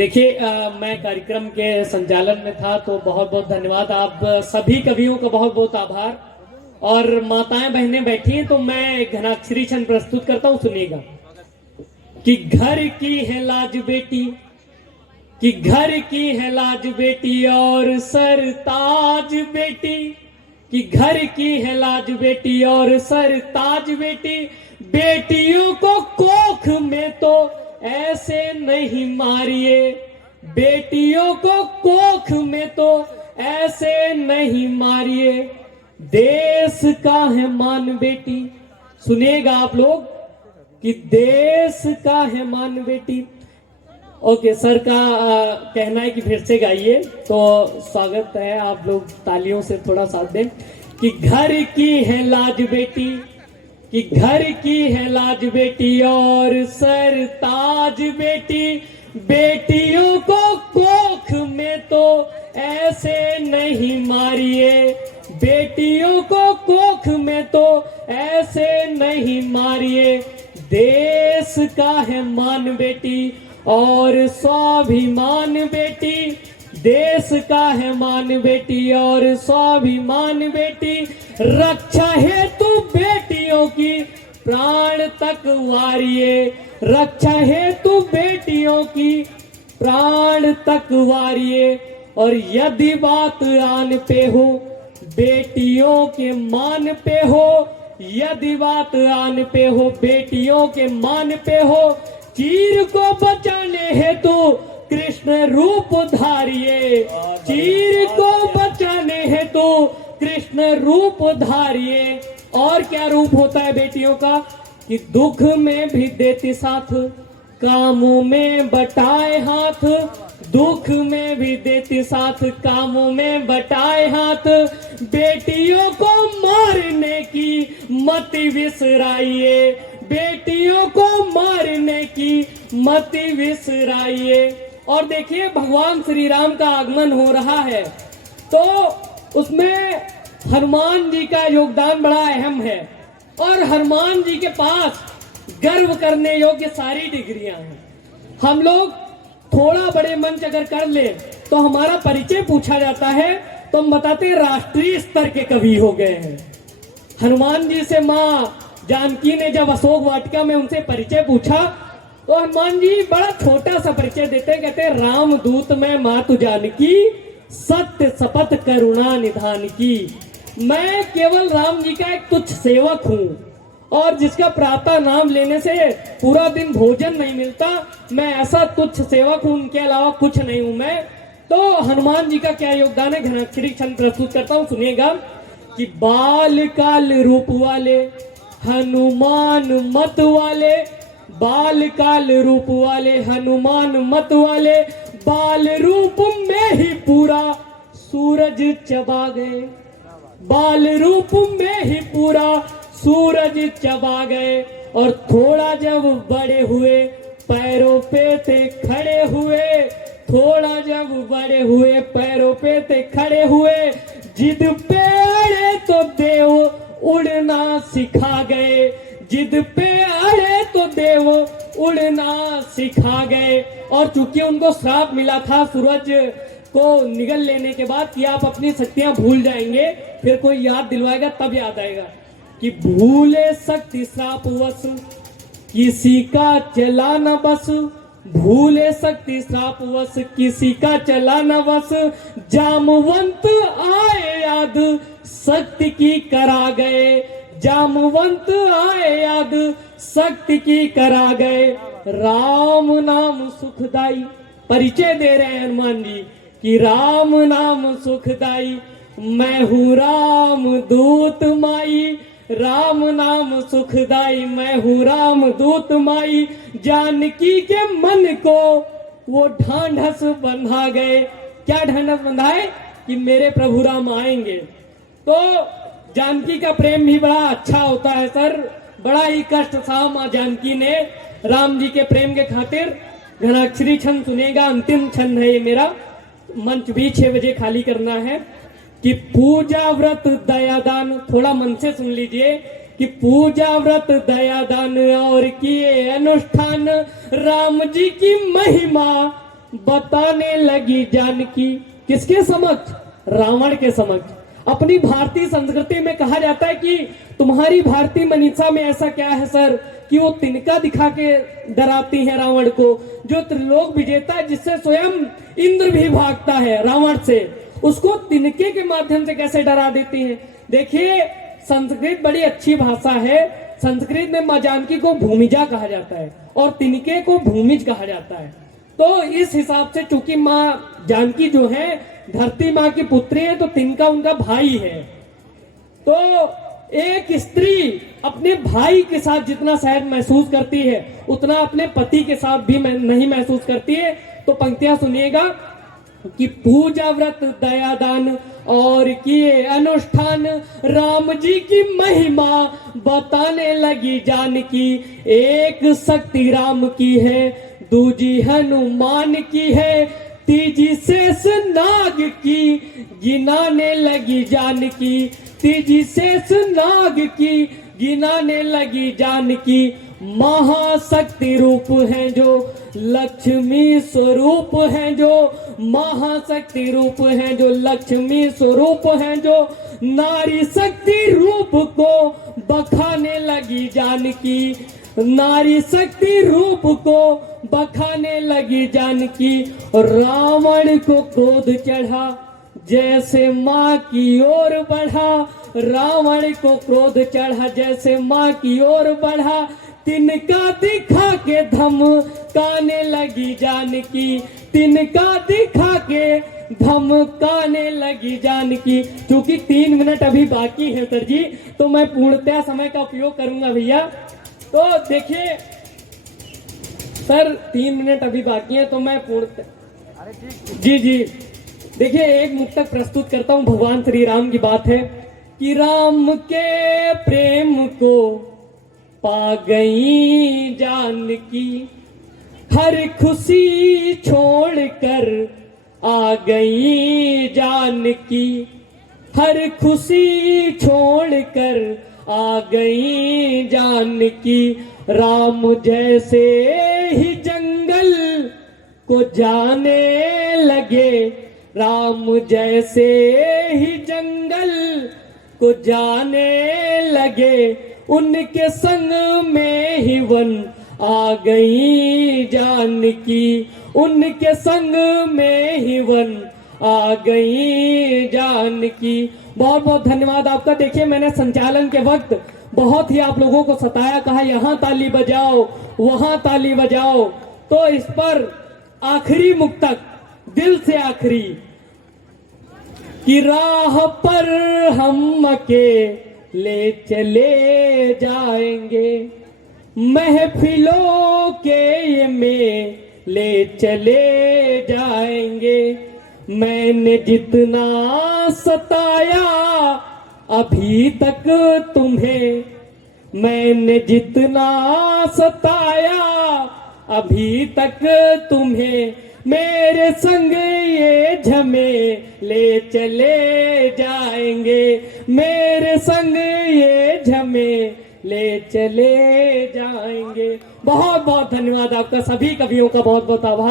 देखिए मैं कार्यक्रम के संचालन में था, तो बहुत बहुत धन्यवाद। आप सभी कवियों का बहुत बहुत आभार। और माताएं बहनें बैठी हैं, तो मैं घनाक्षरी छंद प्रस्तुत करता हूं, सुनिएगा। कि घर की है लाज बेटी, कि घर की है लाज बेटी और सरताज बेटी, कि घर की है लाज बेटी और सरताज बेटी। बेटियों को कोख में तो ऐसे नहीं मारिए, बेटियों को कोख में तो ऐसे नहीं मारिए। देश का है मान बेटी, सुनिएगा आप लोग, कि देश का है मान बेटी। ओके, सर का कहना है कि फिर से गाइए, तो स्वागत है। आप लोग तालियों से थोड़ा साथ दें। कि घर की है लाज बेटी, कि घर की है लाज बेटी और सरताज बेटी। बेटियों को कोख में तो ऐसे नहीं मारिए, बेटियों को कोख में तो ऐसे नहीं मारिए। देश का है मान बेटी और स्वाभिमान बेटी, देश का है मान बेटी और स्वाभिमान बेटी। रक्षा हेतु बेटियों की प्राण तक वारिए, रक्षा हेतु बेटियों की प्राण तक वारिए। और यदि बात आन पे हो, बेटियों के मान पे हो, यदि बात आन पे हो, बेटियों के मान पे हो। चीर को बचाने हेतु कृष्ण रूप धारिए, चीर को बचाने हेतु कृष्ण रूप धारिए। और क्या रूप होता है बेटियों का? कि दुख में भी देती साथ, कामों में बटाए हाथ, दुख में भी देती साथ, कामों में बटाए हाथ। बेटियों को मारने की मत विसराइए, बेटियों को मारने की मत विसराइए। और देखिए, भगवान श्री राम का आगमन हो रहा है, तो उसमें हनुमान जी का योगदान बड़ा अहम है। और हनुमान जी के पास गर्व करने योग्य सारी डिग्रियां हैं। हम लोग थोड़ा बड़े मंच अगर कर ले तो हमारा परिचय पूछा जाता है, तो हम बताते हैं राष्ट्रीय स्तर के कवि हो गए हैं। हनुमान जी से माँ जानकी ने जब अशोक वाटिका में उनसे परिचय पूछा, तो हनुमान जी बड़ा छोटा सा परिचय देते, कहते हैं राम दूत में मातु जानकी, सत्य शपथ करुणा निधान की। मैं केवल राम जी का एक तुच्छ सेवक हूँ, और जिसका प्रातः नाम लेने से पूरा दिन भोजन नहीं मिलता, मैं ऐसा तुच्छ सेवक हूँ, उनके अलावा कुछ नहीं हूँ मैं। तो हनुमान जी का क्या योगदान है, घनाक्षरी छंद प्रस्तुत करता हूँ, सुनिएगा। कि बाल काल रूप वाले हनुमान मत वाले, बाल काल रूप वाले हनुमान मत वाले। बाल रूप में ही पूरा सूरज चबा गए, बाल रूप में ही पूरा सूरज चबा गए। और थोड़ा जब बड़े हुए पैरों पे थे खड़े हुए, थोड़ा जब बड़े हुए पैरों पे थे खड़े हुए। जिद पे अड़े तो देव उड़ना सिखा गए, जिद पे अड़े तो देव उड़ना सिखा गए। और चूंकि उनको श्राप मिला था सूरज को निगल लेने के बाद कि आप अपनी शक्तियां भूल जाएंगे, फिर कोई याद दिलवाएगा तब याद आएगा। कि भूले शक्ति श्राप वश किसी का चला न बस, भूले शक्ति श्राप वश किसी का चला न बस। जामवंत आए याद शक्ति की करा गए, जामवंत आए याद शक्ति की करा गए। राम नाम सुखदाई, परिचय दे रहे हैं हनुमान जी कि राम नाम सुखदाई, मैं हूँ राम दूत माई, राम नाम सुखदाई, मैं हूँ राम दूत माई। जानकी के मन को वो ढांढस बंधा गए, क्या ढांढस बंधाए? कि मेरे प्रभु राम आएंगे। तो जानकी का प्रेम भी बड़ा अच्छा होता है सर, बड़ा ही कष्ट सहा माँ जानकी ने राम जी के प्रेम के खातिर। घनाक्षरी छंद सुनेगा, अंतिम छंद है ये मेरा, मंच भी 6 बजे खाली करना है। कि पूजा व्रत दयादान, थोड़ा मन से सुन लीजिए। कि पूजा व्रत दयादान और किए अनुष्ठान, राम जी की महिमा बताने लगी जानकी। किसके समक्ष? रावण के समक्ष। अपनी भारतीय संस्कृति में कहा जाता है कि तुम्हारी भारतीय मनीषा में ऐसा क्या है सर कि वो तिनका दिखा के डराती है रावण को, जो त्रिलोक विजेता है, जिससे स्वयं इंद्र भी भागता है रावण से, उसको तिनके के माध्यम से कैसे डरा देती हैं। देखिए, संस्कृत बड़ी अच्छी भाषा है। संस्कृत में माँ जानकी को भूमिजा कहा जाता है और तिनके को भूमिज कहा जाता है। तो इस हिसाब से चूंकि माँ जानकी जो है धरती माँ की पुत्री है, तो तिनका उनका भाई है। तो एक स्त्री अपने भाई के साथ जितना शायद महसूस करती है, उतना अपने पति के साथ भी नहीं महसूस करती है। तो पंक्तियां सुनिएगा कि पूजा व्रत दया दान और किए अनुष्ठान, राम जी की महिमा बताने लगी जानकी। एक शक्ति राम की है, दूजी हनुमान की है, तीजी शेष नाग की गिनाने लगी जानकी। तीजी शेष नाग की गिनाने लगी जानकी। महाशक्ति रूप है जो, लक्ष्मी स्वरूप है जो, महाशक्ति रूप है जो, लक्ष्मी स्वरूप है जो, नारी शक्ति रूप को बखाने लगी जानकी। नारी शक्ति रूप को बखाने लगी जानकी। रावण को क्रोध चढ़ा, जैसे माँ की ओर बढ़ा। रावण को क्रोध चढ़ा, जैसे माँ की ओर बढ़ा। तिनका दिखा के धमकाने लगी जानकी। तिनका दिखा के धमकाने लगी जानकी। क्योंकि 3 मिनट अभी बाकी है सर जी, तो मैं पूर्णतः समय का उपयोग करूंगा भैया। तो देखिए सर, 3 मिनट अभी बाकी है, तो मैं पूर्णतः जी जी देखिए एक मुक्तक प्रस्तुत करता हूं। भगवान श्री राम की बात है कि राम के प्रेम को पा गई जानकी, हर खुशी छोड़कर आ गई जानकी। हर खुशी छोड़कर आ गई जानकी। राम जैसे ही जंगल को जाने लगे, राम जैसे ही जंगल को जाने लगे, उनके संग में ही वन आ गई जानकी। उनके संग में ही वन आ गई जानकी। बहुत बहुत धन्यवाद आपका। देखिए, मैंने संचालन के वक्त बहुत ही आप लोगों को सताया, कहा यहाँ ताली बजाओ, वहां ताली बजाओ। तो इस पर आखिरी मुक्तक, दिल से आखिरी, कि राह पर हम अकेले चले जाएंगे, महफिलों के ये मेले चले जाएंगे। मैंने जितना सताया अभी तक तुम्हें, मैंने जितना सताया अभी तक तुम्हें, मेरे संग ये झमेले चले जाएंगे। मेरे संग ये झमेले चले जाएंगे। बहुत बहुत धन्यवाद आपका। सभी कवियों का बहुत बहुत आभार।